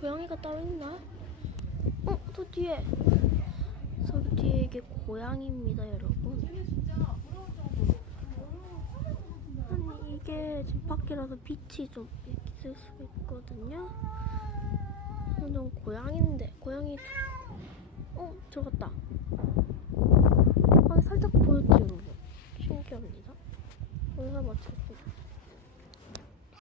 고양이가 따로 있나? 저 뒤에. 저기 뒤에 이게 고양이입니다, 여러분. 아니, 이게 지금 밖이라서 빛이 좀 있을 수가 있거든요. 좀 고양인데, 고양이. 들어갔다. 아니, 살짝 보였죠, 여러분? 신기합니다. 여기서 마치겠습니다.